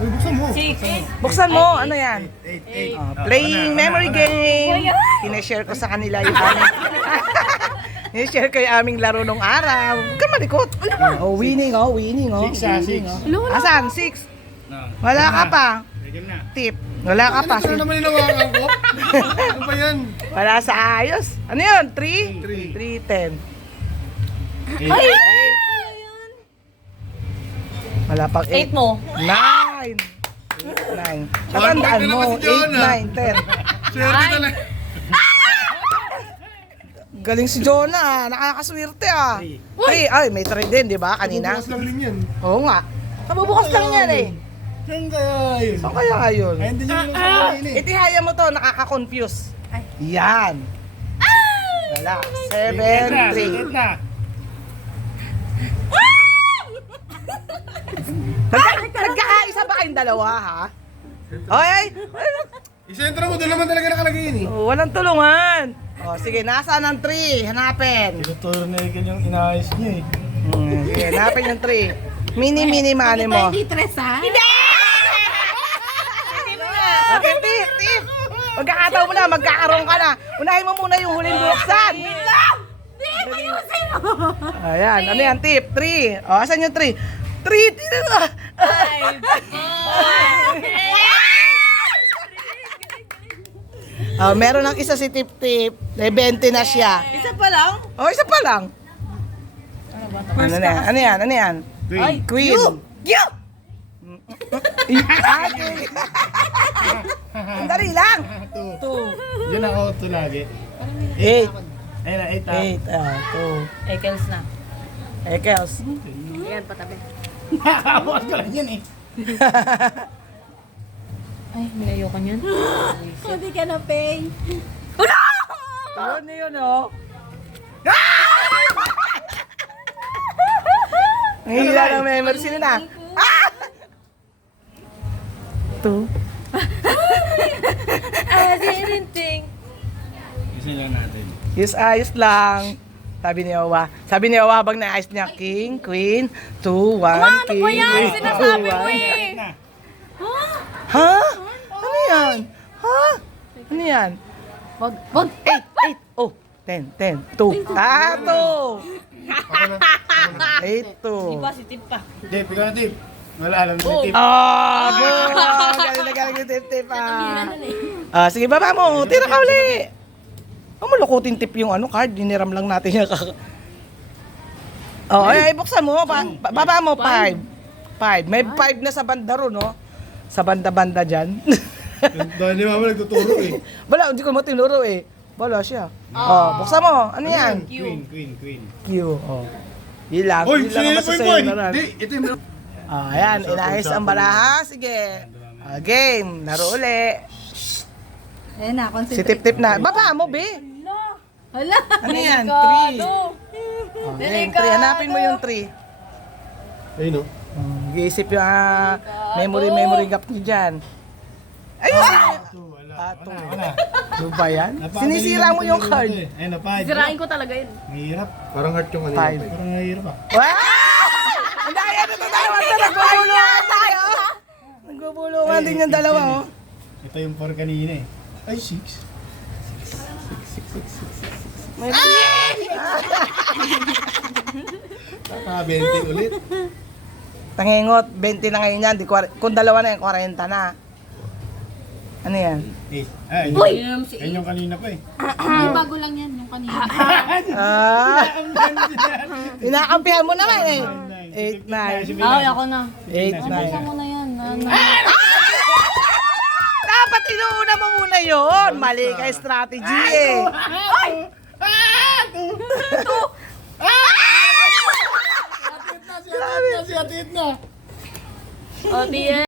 Uy, buksan mo. Buksan mo, ano yan? 8. Playing memory game. Ine-share ko sa kanila yung aming... Ine-share ko yung aming laro nung araw. Huwag ka malikot. Oh, winning, oh, winning, oh. 6 Winning, 6. oh. Asan? 6. Wala ka pa. Tip. Wala ka pa. Ano naman inawakan ko? Ano ba yan? Wala sa ayos. Ano yun? 3? 3, 10. Ay! 8. Wala pang 8. 8 mo. 9. 9. Tatandaan mo. 8, 9, 10. Swerte talaga. Galing si Jonah. Nakakaswerte ah. 3. Ay, may 3 din, di ba? Kanina. Bukas lang din yan. Oo nga. Kabubukas lang yan eh. Saan kaya yun? Saan kaya yun? Ayun din yung kanina eh. Itihaya mo to, nakaka-confuse. Yan. Wala. 7, 3. Nagkakaisa ba kayong dalawa, ha? Ay! Isentro mo, doon naman talaga nakalagay yun eh. Oh, walang tulungan. Oh, sige, nasaan ang 3? Hanapin. Tinuturo na yung inaayos niya eh. Sige, hanapin yung 3. Mini money mo. Hindi tres ha? Hindi! Okay, tip. Magkakataon mo na, magkakaroon ka na. Unahin mo muna yung huling buksan. Ayan, ano yan, tip? 3. O, asan yung 3? 3, tinan mo. 5. Meron ng isa si Tip-Tip. May 20 na siya. Isa pa lang? Oh, isa pa lang. Ano yan? Ay, Queen. You! Ang dali lang. 2. Yun ako, 2 lagi. 8. Ayun na, 8 2. Ekels na. Ekels. Ayan, patabi. Nakakabukas ko lang yan eh. Ay, may ayoko niyan. Hindi ka na pay. Yun, oh. Ang hila ng memory. Sino na? 2. I didn't think. Isa lang natin. Yes, ayos lang. Sabi ni Owa. Sabi ni Owa habang naayos niya King, Queen, 2, 1, King. ba yan? Queen, Sinasabi 2, mo 1. eh. Ha? Ano yan? Ha? Ano yan? Wag. 8. Oh, 10, 2. 2. 8, 2. Positive pa. Dip, ikaw na Dip. Wala alam na Dip. Good! Galing yung tip-tip sige, baba mo. Tira ka uli. Mulukutin tip yung card. Diniram lang natin yung ay, buksan mo. Baba mo, 5. May 5 na sa banda ro, no? Sa banda-banda dyan. Dahil ni Mama nagtuturo eh. Wala, hindi ko mo tinuro eh. Wala siya. Buksan mo. Ano yan? Queen. Q. Yun lang. Oy, Yun lang ang boy. masasayo na rin. Di, ito yung... Ayan, inayos ang balaha. Sige. Game. Laro uli. Ayan na, Si concentrate. Tip-Tip na. Baba mo, be. Hala. Ano yan? 3. Game 3. Hanapin mo yung 3. Ayun o. Nag-iisip yung memory gap niyo dyan. Ayun! Wala. Ano ba yan? Sinisira mo yung card. Ayun na, 5. Sirain ko talaga yun. Mahirap. Parang heart yung Five. Parang mahirap ah. Wow! Ang daya na dalawa sa nagbubulungan tayo. Nagbubulungan din yung dalawa, oh. Ito yung 4 kanina eh. Ay, 6. Saka 20 ulit. Tangengot, 20 na ngayon yan. Kung dalawa na yung 40 na. Ano yan? 8. Ay, ayun yung kanina pa eh. Bago lang yan, yung kanina. Inakampihan mo naman eh. 8, 9. Ay, ako na. 8, 9. Ano na yan? Dapat inuuna mo muna yun. Mali ka strategy eh. Si Atit na. O, tiyan.